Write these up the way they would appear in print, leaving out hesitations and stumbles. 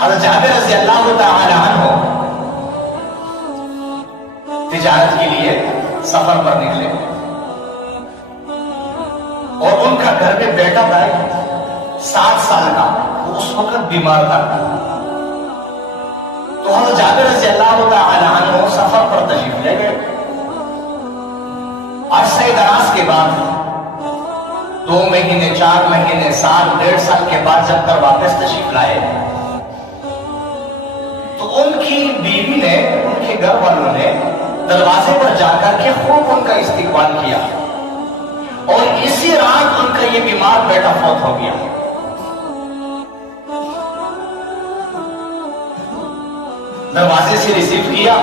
حضرت جابر رضی اللہ تعالی عنہ تجارت کے لیے سفر پر نکلے اور ان کا گھر میں بیٹا تھا 7 سال کا، وہ اس وقت بیمار تھا۔ تو حضرت جابر رضی اللہ تعالی عنہ سفر پر تشریف لے گئے۔ عرصہ دراز کے بعد 2 مہینے 4 مہینے سال 1.5 سال کے بعد جب تک واپس تشریف لائے تو ان کی بیوی نے، ان کے گھر والوں نے دروازے پر جا کر کے خوب ان کا استقبال کیا، اور اسی رات ان کا یہ بیمار بیٹا فوت ہو گیا۔ دروازے سے ریسیو کیا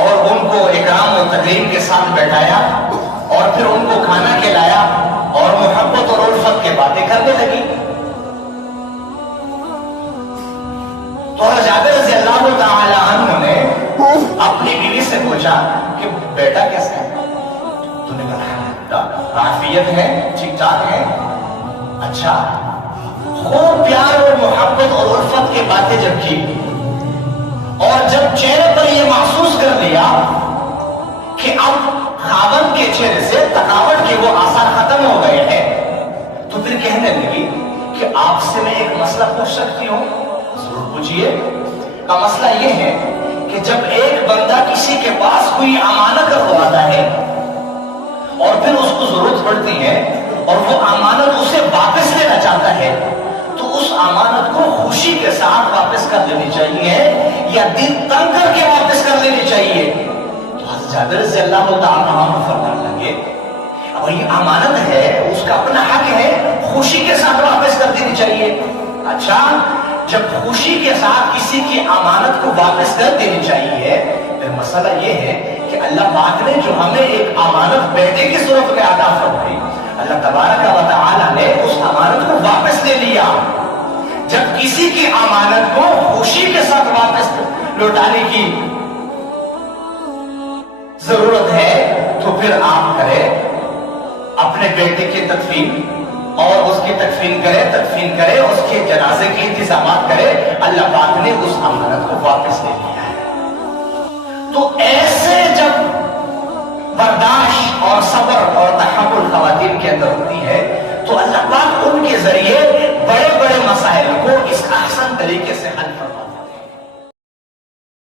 اور ان کو اکرام و تکریم کے ساتھ بیٹھایا، اور پھر ان کو کھانا کھلایا اور محبت اور الفت کے باتیں کرنے لگی۔ تو حضرت جابر رضی اللہ تعالی عنہ نے اپنی بیوی سے پوچھا کہ بیٹا کیسا ہے؟ تو نے کہا عافیت ہے، ٹھیک ٹھاک ہے۔ اچھا، خوب پیار اور محبت اور الفت کی باتیں جب کی اور جب چہرے پر یہ محسوس کر لیا کہ اب خاوند کے چہرے سے تھکاوٹ کے وہ آثار ختم ہو گئے ہیں، تو پھر کہنے لگی کہ آپ سے میں ایک مسئلہ پوچھ سکتی ہوں؟ ضرور پوچھئے۔ کا مسئلہ یہ ہے کہ جب ایک بندہ کسی کے پاس کوئی امانت رکھواتا ہے اور پھر اس کو ضرورت پڑتی ہے اور وہ امانت اسے واپس لینا چاہتا ہے، تو اس امانت کو خوشی کے ساتھ واپس کر لینی چاہیے یا دل تنگ کر کے واپس کر لینی چاہیے؟ تو حضرت جابر رضی اللہ تعالیٰ عنہ فرمانے لگے اور یہ امانت ہے، اس کا اپنا حق ہے، خوشی کے ساتھ واپس کر دینی چاہیے۔ اچھا، جب خوشی کے ساتھ کسی کی امانت کو واپس کر دینی چاہیے، پھر مسئلہ یہ ہے کہ اللہ پاک نے جو ہمیں ایک امانت بیٹے کی صورت میں عطا فرمائی، اللہ تبارک و تعالی نے اس امانت کو واپس لے لیا۔ جب کسی کی امانت کو خوشی کے ساتھ واپس لوٹانے کی ضرورت ہے تو پھر آپ کریں، اپنے بیٹے کی تدفین اور اس کی تدفین کرے، اس کے جنازے کے انتظامات کرے۔ اللہ پاک نے اس امانت کو واپس لے لیا ہے۔ تو ایسے جب برداشت اور صبر اور تحمل خواتین کے اندر ہوتی ہے تو اللہ پاک ان کے ذریعے بڑے بڑے مسائل کو اس احسن طریقے سے